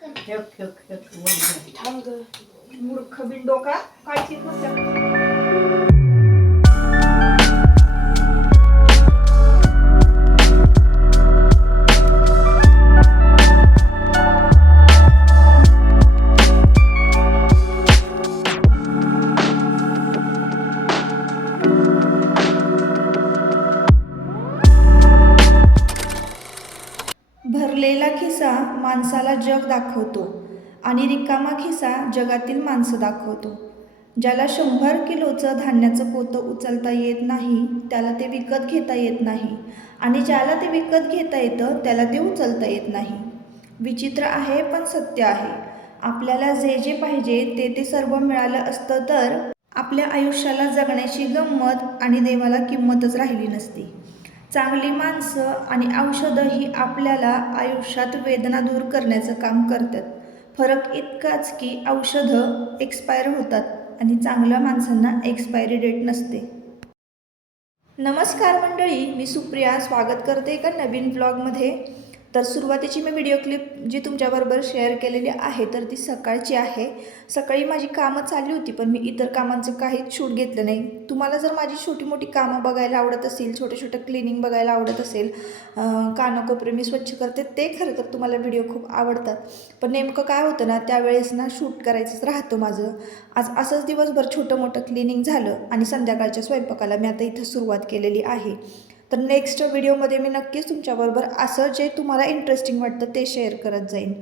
थांब ग मूर्ख बिंडो का काय चित भरलेला खिसा माणसाला जग दाखवतो आणि रिकामा खिसा जगातील माणसं दाखवतो. ज्याला 100 किलोचं धान्याचं पोतं उचलता येत नाही त्याला ते विकत घेता येत नाही आणि ज्याला ते विकत घेता येतं त्याला ते उचलता येत नाही. विचित्र आहे पण सत्य आहे. आपल्याला जे जे पाहिजे ते ते सर्व मिळालं असतं तर आपल्या आयुष्याला जगण्याची गंमत आणि देवाला किंमतच राहिली नसती. चांगली माणसं आणि औषधं ही आपल्याला आयुष्यात वेदना दूर करण्याचं काम करतात. फरक इतकाच की औषधं एक्सपायर होतात आणि चांगल्या माणसांना एक्सपायरी डेट नसते. नमस्कार मंडळी, मी सुप्रिया स्वागत करते एका नवीन ब्लॉगमध्ये. तर सुरुवातीची मी व्हिडिओ क्लिप जी तुमच्याबरोबर शेअर केलेली आहे तर ती सकाळची आहे. सकाळी माझी कामं चालली होती पण मी इतर कामांचं काहीच शूट घेतलं नाही. तुम्हाला जर माझी छोटी मोठी कामं बघायला आवडत असेल, छोटे छोटे क्लिनिंग बघायला आवडत असेल, कानाकोपरे मी स्वच्छ करते, ते खरं तर तुम्हाला व्हिडिओ खूप आवडतात. पण नेमकं काय होतं ना, त्यावेळेस ना शूट करायचंच राहतं माझं. आज असंच दिवसभर छोटं मोठं क्लिनिंग झालं आणि संध्याकाळच्या स्वयंपाकाला मी आता इथं सुरुवात केलेली आहे. तर नेक्स्ट व्हिडिओमध्ये मी नक्कीच तुमच्याबरोबर असं जे तुम्हाला इंटरेस्टिंग वाटतं ते शेअर करत जाईन.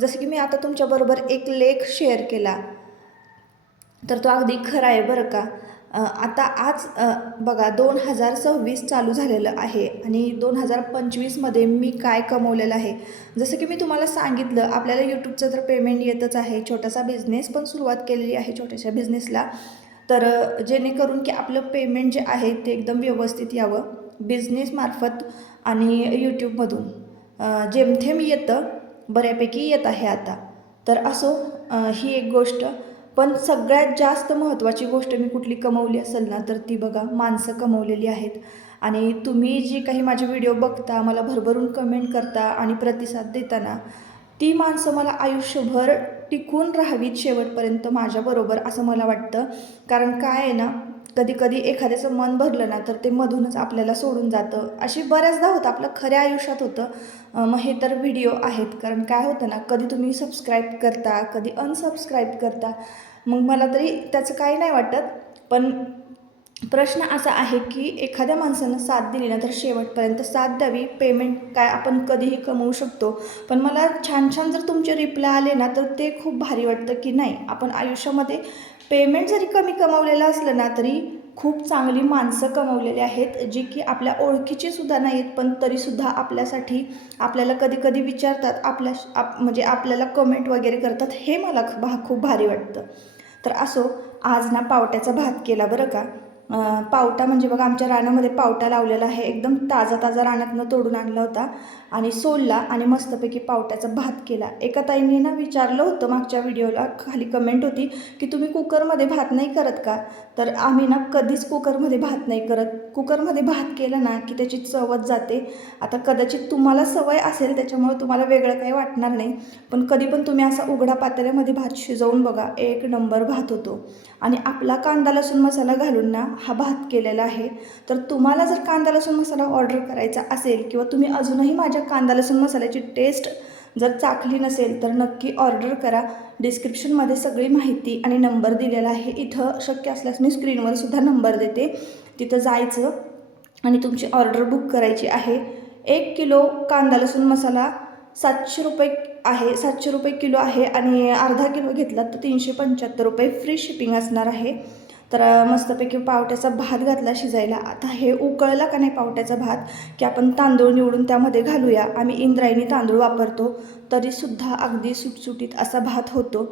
जसं की मी आता तुमच्याबरोबर एक लेख शेअर केला तर तो अगदी खरा आहे बरं का. आता आज बघा 2026 चालू झालेलं आहे आणि 2025मध्ये मी काय कमवलेलं आहे. जसं की मी तुम्हाला सांगितलं, आपल्याला यूट्यूबचं तर पेमेंट येतच आहे. छोटासा बिझनेस पण सुरुवात केलेली आहे छोट्याशा बिझनेसला. तर जेणेकरून की आपलं पेमेंट जे आहे ते एकदम व्यवस्थित यावं बिझनेसमार्फत आणि यूट्यूबमधून जेमतेम येतं, बऱ्यापैकी येत आहे आता. तर असो, ही एक गोष्ट. पण सगळ्यात जास्त महत्त्वाची गोष्ट मी कुठली कमवली असेल ना तर ती बघा माणसं कमवलेली आहेत. आणि तुम्ही जी काही माझे व्हिडिओ बघता, मला भरभरून कमेंट करता आणि प्रतिसाद देताना, ती माणसं मला आयुष्यभर टिकून राहावीत शेवटपर्यंत माझ्याबरोबर असं मला वाटतं. कारण काय आहे ना, कधी कधी एखाद्याचं मन भरलं ना तर ते मधूनच आपल्याला सोडून जातं. अशी बऱ्याचदा होतं, आपलं खऱ्या आयुष्यात होतं. मग हे तर व्हिडिओ आहेत. कारण काय होतं ना, कधी तुम्ही सबस्क्राईब करता, कधी अनसबस्क्राईब करता. मग मला तरी त्याचं काही नाही वाटत. पण प्रश्न असा आहे की एखाद्या माणसानं साथ दिली ना तर शेवटपर्यंत साथ द्यावी. पेमेंट काय आपण कधीही कमवू शकतो. पण मला छान छान जर तुमचे रिप्लाय आले ना तर ते खूप भारी वाटतं की नाही, आपण आयुष्यामध्ये पेमेंट जरी कमी कमवलेलं असलं ना तरी खूप चांगली माणसं कमवलेली आहेत, जी की आपल्या ओळखीची सुद्धा नाहीत पण तरीसुद्धा आपल्यासाठी आपल्याला कधी कधी विचारतात, म्हणजे आपल्याला कमेंट वगैरे करतात. हे मला खूप भारी वाटतं. तर असो, आज ना पावट्याचा भात केला बरं का. पावटा म्हणजे बघा आमच्या रानामध्ये पावटा लावलेला आहे. एकदम ताजा ताजा रानातनं तोडून आणला होता आणि सोलला आणि मस्तपैकी पावट्याचा भात केला. एका ताईंनी ना विचारलं होतं मागच्या व्हिडिओला, खाली कमेंट होती की तुम्ही कुकरमध्ये भात नाही करत का. तर आम्ही ना कधीच कुकरमध्ये भात नाही करत. कुकरमध्ये भात केला ना की त्याची चवच जाते. आता कदाचित तुम्हाला सवय असेल त्याच्यामुळे तुम्हाला वेगळं काही वाटणार नाही. पण कधी पण तुम्ही असा उघडा पातेल्यामध्ये भात शिजवून बघा, एक नंबर भात होतो. आणि आपला कांदा लसूण मसाला घालून ना हा भात केलेला आहे. तर तुम्हाला जर कांदा लसूण मसाला ऑर्डर करायचा असेल किंवा तुम्ही अजूनही माझ्या कांदा लसूण मसाल्याची टेस्ट जर चाखली नसेल तर नक्की ऑर्डर करा. डिस्क्रिप्शनमध्ये सगळी माहिती आणि नंबर दिलेला आहे. इथं शक्य असल्यास मी स्क्रीनवर सुद्धा नंबर देते. तिथं जायचं आणि तुमची ऑर्डर बुक करायची आहे. 1 किलो कांदा लसूण मसाला 700 रुपये आहे, 700 रुपये किलो आहे आणि अर्धा किलो घेतला तर 375 रुपये फ्री शिपिंग असणार आहे. तर मस्तपैकी पावट्याचा भात घातला शिजायला. आता हे उकळला का नाही पावट्याचा भात की आपण तांदूळ निवडून त्यामध्ये घालूया. आम्ही इंद्रायणी तांदूळ वापरतो, तरीसुद्धा अगदी सुटसुटीत असा भात होतो.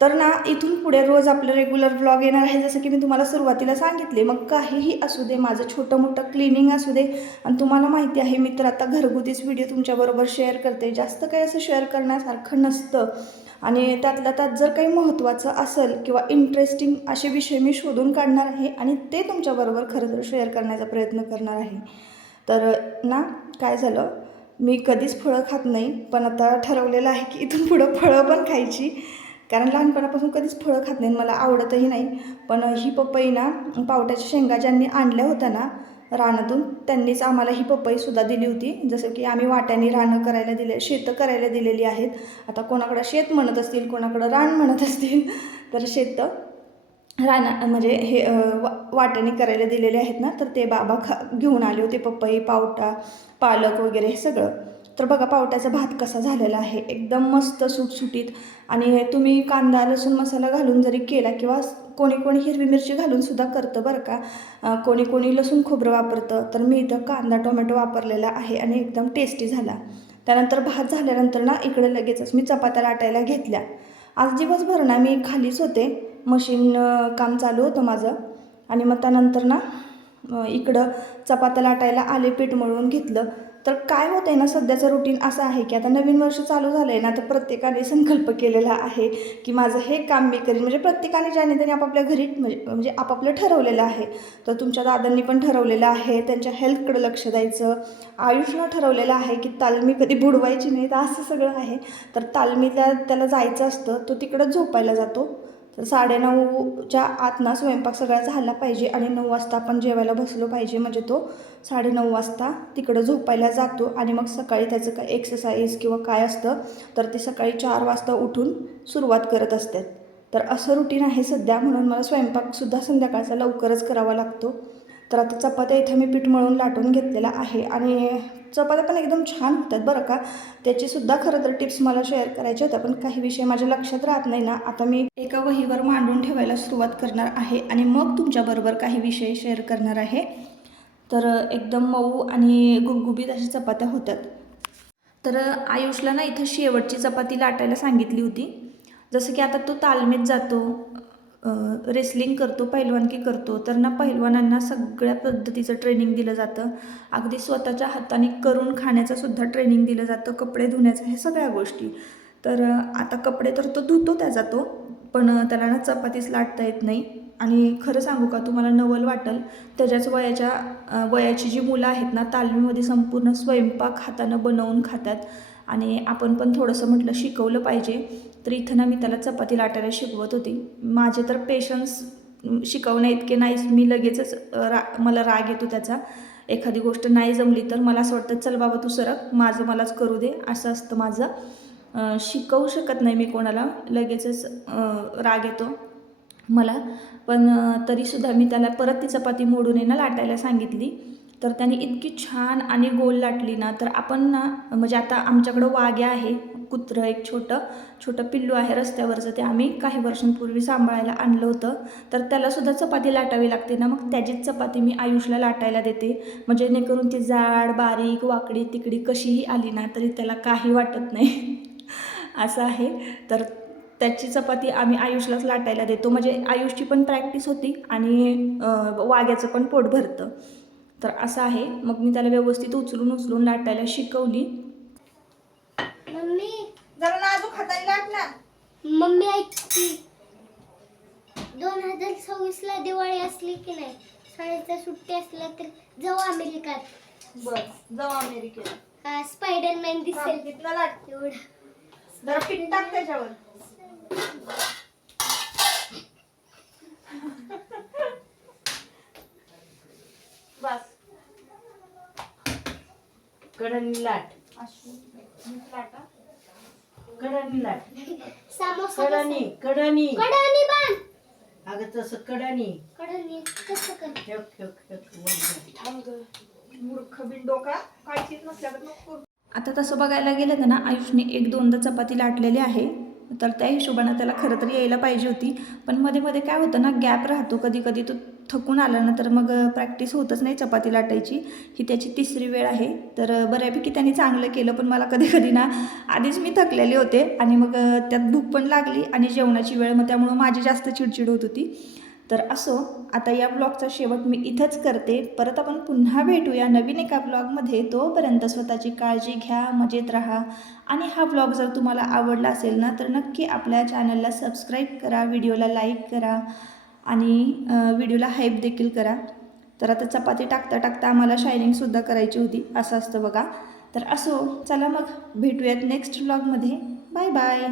तर ना इथून पुढे रोज आपलं रेग्युलर व्लॉग येणार आहे, जसं की मी तुम्हाला सुरुवातीला सांगितले. मग काहीही असू दे, माझं छोटं मोठं क्लिनिंग असू दे. आणि तुम्हाला माहिती आहे मी तर आता घरगुतीच व्हिडिओ तुमच्याबरोबर शेअर करते. जास्त काही असं शेअर करण्यासारखं नसतं. आणि त्यातल्या त्यात जर काही महत्त्वाचं असेल किंवा इंटरेस्टिंग असे विषय मी शोधून काढणार आहे आणि ते तुमच्याबरोबर खरं तर शेअर करण्याचा प्रयत्न करणार आहे. तर ना काय झालं, मी कधीच फळं खात नाही, पण आता ठरवलेलं आहे की इथून पुढं फळं पण खायची, कारण लहानपणापासून कधीच फळं खात नाही, मला आवडतही नाही. पण ही पपई ना पावट्याच्या शेंगा ज्यांनी आणल्या होत्या ना रानातून, त्यांनीच आम्हाला ही पपईसुद्धा दिली होती. जसं की आम्ही वाट्याने रानं करायला दिले, शेतं करायला दिलेली आहेत. आता कोणाकडं शेत म्हणत असतील, कोणाकडं रान म्हणत असतील, तर शेतं राना म्हणजे हे वाट्याने करायला दिलेले आहेत ना, तर ते बाबा घेऊन आले होते पपई, पावटा, पालक वगैरे हे सगळं. तर बघा पावट्याचा भात कसा झालेला आहे, एकदम मस्त सुटसुटीत. आणि तुम्ही कांदा लसूण मसाला घालून जरी केला, किंवा कोणी कोणी हिरवी मिरची घालून सुद्धा करतं बरं का, कोणी कोणी लसूण खोबरं वापरतं, तर मी इथं कांदा टोमॅटो वापरलेला आहे आणि एकदम टेस्टी झाला. त्यानंतर भात झाल्यानंतर ना इकडे लगेचच मी चपात्या लाटायला घेतल्या. आज दिवसभर ना मी खालीच होते, मशीन काम चालू होतं माझं. आणि मग त्यानंतर ना इकडं चपात्या लाटायला आले, पीठ मळून घेतलं. तर काय होतं आहे ना, सध्याचं रुटीन असं आहे की आता नवीन वर्ष चालू झालं आहे ना, तर प्रत्येकाने संकल्प केलेला आहे की माझं हे काम मी करीन. म्हणजे प्रत्येकाने ज्याने त्याने आपापल्या घरी म्हणजे आपापलं ठरवलेलं आहे. तर तुमच्या दादांनी पण ठरवलेलं आहे त्यांच्या हेल्थकडे लक्ष द्यायचं. आयुषनं ठरवलेलं आहे की तालमी कधी बुडवायची नाही, तर असं सगळं आहे. तर तालमीला त्याला जायचं असतं, तो तिकडं झोपायला जातो. तर 9:30च्या आत ना स्वयंपाक सगळा झाला पाहिजे आणि 9 वाजता आपण जेवायला बसलो पाहिजे. म्हणजे तो 9:30 वाजता तिकडं झोपायला जातो. आणि मग सकाळी त्याचं काय एक्सरसाइज किंवा काय असतं, तर ते सकाळी 4 वाजता उठून सुरुवात करत असतात. तर असं रुटीन आहे सध्या, म्हणून मला स्वयंपाकसुद्धा संध्याकाळचा लवकरच करावा लागतो. तर आता चपात्या इथं मी पीठ मळून लाटून घेतलेला आहे आणि चपात्या पण एकदम छान होतात बरं का. त्याचीसुद्धा खरं तर टिप्स मला शेअर करायच्या होत्या, पण काही विषय माझ्या लक्षात राहत नाही ना. आता मी एका वहीवर मांडून ठेवायला सुरुवात करणार आहे आणि मग तुमच्याबरोबर काही विषय शेअर करणार आहे. तर एकदम मऊ आणि गुबगुबीत अशा चपात्या होतात. तर आयुषला ना इथं शेवटची चपाती लाटायला सांगितली होती. जसं की आता तो तालमीत जातो, रेसलिंग करतो, पहिलवानकी करतो, तर ना पहिलवानांना सगळ्या पद्धतीचं ट्रेनिंग दिलं जातं. अगदी स्वतःच्या हाताने करून खाण्याचंसुद्धा ट्रेनिंग दिलं जातं, कपडे धुण्याचं, हे सगळ्या गोष्टी. तर आता कपडे तर तो धुतो त्याचा तो, पण त्याला ना चपातीच लाटता येत नाही. आणि खरं सांगू का तुम्हाला, नवल वाटेल, त्याच्याच वयाची जी मुलं आहेत ना तालमीमध्ये संपूर्ण स्वयंपाक हातानं बनवून खातात. आणि आपण पण थोडंसं म्हटलं शिकवलं पाहिजे. तर इथं ना मी त्याला चपाती लाटायला शिकवत होती. माझे तर पेशन्स शिकवण्या इतके नाहीच, मी लगेचच मला राग येतो त्याचा. एखादी गोष्ट नाही जमली तर मला असं वाटतं, चल बाबा तू सरक, माझं मलाच करू दे, असं असतं माझं. शिकवू शकत नाही मी कोणाला, लगेचच राग येतो मला. पण तरीसुद्धा मी त्याला परत ती चपाती मोडून ना लाटायला सांगितली. तर त्याने इतकी छान आणि गोल लाटली ना, तर आपण ना म्हणजे आता आमच्याकडं वाघ्या आहे, कुत्रं एक छोटं पिल्लू आहे रस्त्यावरचं, ते आम्ही काही वर्षांपूर्वी सांभाळायला आणलं होतं. तर त्यालासुद्धा चपाती लाटावी लागते ना, मग त्याचीच चपाती मी आयुषला लाटायला देते. म्हणजे जेणेकरून ती जाड बारीक वाकडी तिकडी कशीही आली ना तरी त्याला काही वाटत नाही असं आहे. तर त्याची चपाती आम्ही आयुषलाच लाटायला देतो, म्हणजे आयुषची पण प्रॅक्टिस होती आणि वाघ्याचं पण पोट भरतं. तर असं आहे. मग मी त्याला व्यवस्थित उचलून लाटायला शिकवली. मम्मी जरा नाजूक हाताने लाट ना. मम्मी ऐक की 2026ला दिवाळी असली की नाही, शाळेच्या सुट्टी असल्या तर जाऊ अमेरिकात. बस जाऊ अमेरिकेला. स्पायडरमॅन दिसेल कितना लाट, एवढा. जरा पीठ टाक त्याच्यावर. बस कडणी लाट, लाटा. कडणी लाट, समोसा कडणी कडणी कडानी बांध. अगं तसं कडणी. कडानी कसं कर? ठेक ठेक ठेक वर. थांब ग, मूर्ख बिनडोका, काय चीज नसल्यावर नको. आता तसं बघायला गेलं तर ना आयुषने 1-2दा चपाती लाटलेली आहे. तर त्या हिशोबानं त्याला खरं तर यायला पाहिजे होती. पण मध्ये मध्ये काय होतं ना, गॅप राहतो, कधी कधी तो थकून आला ना तर मग प्रॅक्टिस होतच नाही चपाती लाटायची. ही त्याची 3री वेळ आहे. तर बऱ्यापैकी त्याने चांगलं केलं, पण मला कधी कधी ना आधीच मी थकलेले होते आणि मग त्यात भूक पण लागली आणि जेवणाची वेळ, मग त्यामुळं माझी जास्त चिडचिड होत होती. तर असो, आता या ब्लॉगचा शेवट मी इथंच करते. परत आपण पुन्हा भेटूया नवीन एका ब्लॉगमध्ये. तोपर्यंत स्वतःची काळजी घ्या, मजेत राहा. आणि हा ब्लॉग जर तुम्हाला आवडला असेल ना तर नक्की आपल्या चॅनलला सबस्क्राईब करा, व्हिडिओला लाईक करा आणि व्हिडिओला हाईप देखील करा. तर आता चपाती टाकता टाकता आम्हाला शायनिंगसुद्धा करायची होती, असं असतं बघा. तर असो, चला मग भेटूयात नेक्स्ट व्लॉगमध्ये. Bye bye.